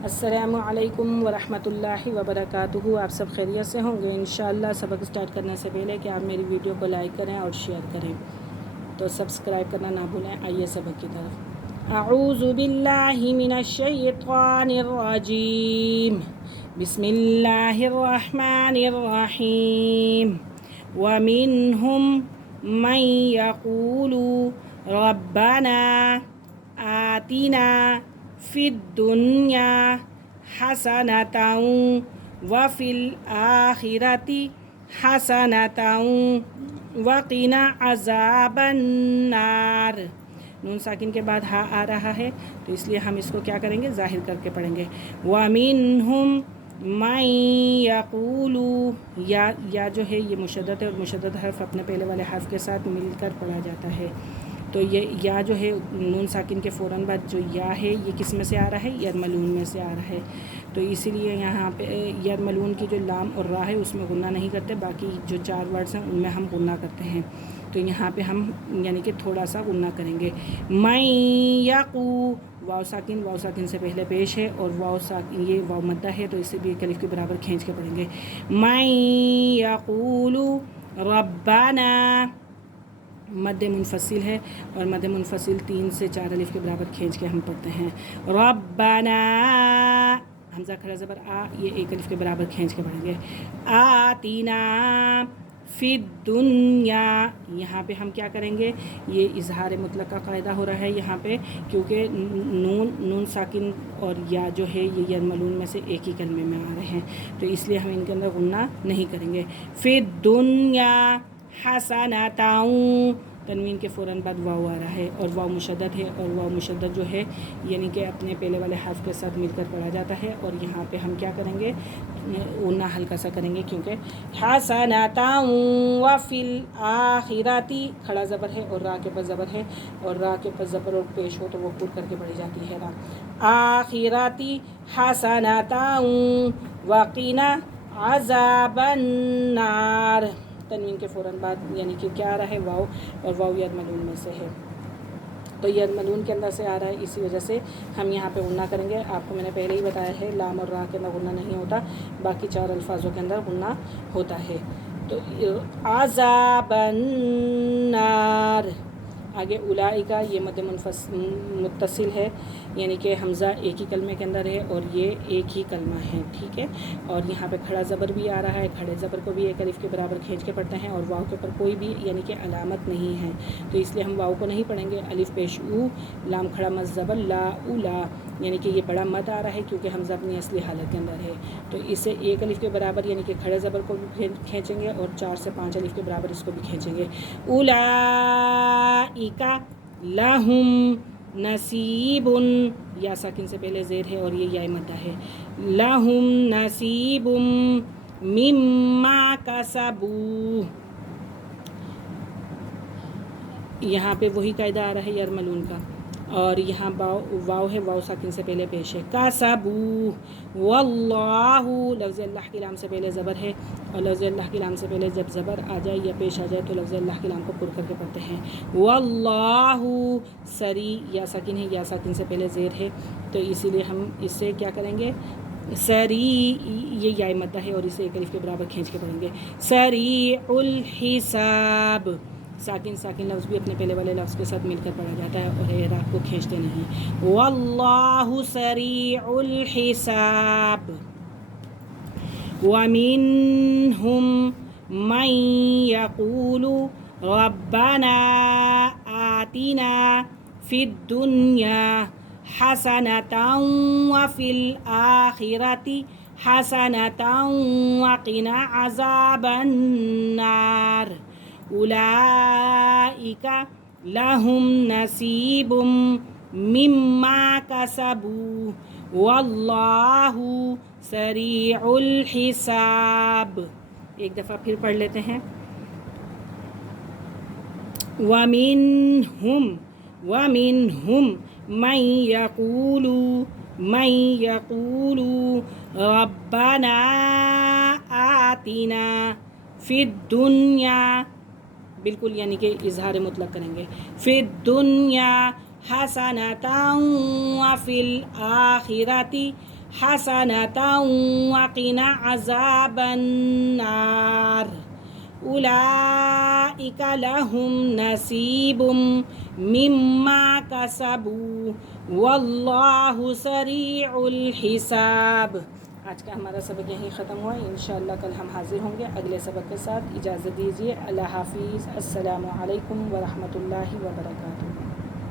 السلام علیکم ورحمۃ اللہ وبرکاتہ۔ آپ سب خیریت سے ہوں گے انشاءاللہ۔ سبق اسٹارٹ کرنے سے پہلے کہ آپ میری ویڈیو کو لائک کریں اور شیئر کریں، تو سبسکرائب کرنا نہ بھولیں۔ آئیے سبق کی طرف۔ اعوذ باللہ من الشیطان الرجیم، بسم اللہ الرحمن الرحیم۔ وَمِنْهُمْ مَنْ يَقُولُ رَبَّنَا آتِنَا فِي الدُّنْيَا حَسَنَةً وَفِي الْآخِرَةِ حَسَنَةً وَقِنَا عَذَابَ النَّارِ۔ نون ساکن کے بعد ہا آ رہا ہے، تو اس لیے ہم اس کو کیا کریں گے؟ ظاہر کر کے پڑھیں گے۔ وَمِنْهُمْ مَنْ يَقُولُ، یا جو ہے یہ مشدد ہے، اور مشدد حرف اپنے پہلے والے حرف کے ساتھ مل کر پڑھا جاتا ہے۔ تو یہ یا جو ہے نون ساکن کے فوراً بعد جو یا ہے یہ کس میں سے آ رہا ہے؟ ید ملون میں سے آ رہا ہے۔ تو اسی لیے یہاں پہ ید ملون کی جو لام اور را ہے اس میں غنہ نہیں کرتے، باقی جو 4 ورڈز ہیں ان میں ہم غنہ کرتے ہیں۔ تو یہاں پہ ہم یعنی کہ تھوڑا سا غنہ کریں گے۔ میں یقو، واو ساکن سے پہلے پیش ہے، اور واو ساکن یہ واو مدہ ہے، تو اسے بھی الف کے برابر کھینچ کے پڑھیں گے۔ میں یقول ربنا، مد منفصل ہے، اور مد منفصل 3 سے 4 الف کے برابر کھینچ کے ہم پڑھتے ہیں۔ ربنا، حمزہ کھڑا زبر آ، یہ 1 الف کے برابر کھینچ کے پڑھیں گے۔ آتینا فی الدنیا، یہاں پہ ہم کیا کریں گے؟ یہ اظہار مطلق کا قاعدہ ہو رہا ہے یہاں پہ، کیونکہ نون ساکن اور یا جو ہے یہ ید ملون میں سے ایک ہی کلمے میں آ رہے ہیں، تو اس لیے ہم ان کے اندر غنہ نہیں کریں گے۔ فی الدنیا حسنۃ، تنوین کے فوراً بعد واو آ رہا ہے، اور واو مشدد ہے، اور واو مشدد جو ہے یعنی کہ اپنے پہلے والے حرف کے ساتھ مل کر پڑھا جاتا ہے، اور یہاں پہ ہم کیا کریں گے؟ غنہ ہلکا سا کریں گے، کیونکہ حسنۃ وفی الآخرۃ کھڑا زبر ہے اور را کے پاس زبر ہے، اور را کے پاس زبر اور پیش ہو تو وہ پور کر کے پڑھی جاتی ہے را۔ آخرۃ حسنۃ وقنا عذاب النار، تنوین کے فوراً بعد یعنی کہ کیا آ رہا ہے؟ واو، اور واو ید ملون میں سے ہے، تو ید ملون کے اندر سے آ رہا ہے، اسی وجہ سے ہم یہاں پہ غنہ کریں گے۔ آپ کو میں نے پہلے ہی بتایا ہے لام اور را کے اندر غنہ نہیں ہوتا، باقی 4 الفاظوں کے اندر غنہ ہوتا ہے۔ تو عذاب النار، آگے اولئکا، یہ مد متصل ہے، یعنی کہ حمزہ ایک ہی کلمے کے اندر ہے اور یہ ایک ہی کلمہ ہے، ٹھیک ہے۔ اور یہاں پہ کھڑا زبر بھی آ رہا ہے، کھڑے زبر کو بھی 1 الف کے برابر کھینچ کے پڑھتے ہیں، اور واو کے اوپر کوئی بھی یعنی کہ علامت نہیں ہے، تو اس لیے ہم واو کو نہیں پڑھیں گے۔ الف پیش او، لام کھڑا مد زبر لا اولا، یعنی کہ یہ بڑا مد آ رہا ہے کیونکہ حمزہ اپنی اصلی حالت کے اندر ہے، تو اسے 1 الف کے برابر یعنی کہ کھڑے زبر کو بھی کھینچیں گے، اور 4 سے 5 الف کے برابر اس کو بھی کھینچیں گے۔ اولئک لہم نصیب، یا ساکن سے پہلے زیر ہے اور یہ یا مدہ ہے۔ لہم نصیب مما کسبوا، یہاں پہ وہی قاعدہ آ رہا ہے ید ملون کا، اور یہاں واو ہے، واو ساکن سے پہلے پیش ہے۔ کسبوا، واللہ، لفظ اللہ کی لام سے پہلے زبر ہے، اور لفظ اللہ کی لام سے پہلے جب زبر آ جائے یا پیش آ جائے تو لفظ اللہ کی لام کو پر کر کے پڑھتے ہیں۔ واللہ سری، یا ساکن ہے، یا ساکن سے پہلے زیر ہے، تو اسی لیے ہم اس سے کیا کریں گے؟ سری، یہ یا مدہ ہے اور اسے 1 الف کے برابر کھینچ کے پڑھیں گے۔ سریع الحساب، ساکن لفظ بھی اپنے پہلے والے لفظ کے ساتھ مل کر پڑھا جاتا ہے اور اعراب کو کھینچتے نہیں۔ واللہ سریع الحساب۔ ومنہم من یقول ربنا آتنا فی الدنیا حسنۃ وفی الآخرۃ حسنۃ وقنا عذاب النار۔ اولئک لہم نصیب مما کسبوا واللہ سریع الحساب۔ ایک دفعہ پھر پڑھ لیتے ہیں۔ وَمِنْهُمْ مَنْ يَقُولُ رَبَّنَا آتِنَا فِي الدُّنْيَا، بالکل یعنی کہ اظہار مطلق کریں گے۔ فِي الدُّنْيَا حَسَنَةً وَفِي الْآخِرَةِ حسنة وقنا عذاب النار أولئك لهم نصيب مما كسبوا والله سریع الحساب۔ آج کا ہمارا سبق یہیں ختم ہوا، انشاءاللہ کل ہم حاضر ہوں گے اگلے سبق کے ساتھ۔ اجازت دیجیے، اللہ حافظ، السلام علیکم ورحمۃ اللہ وبرکاتہ۔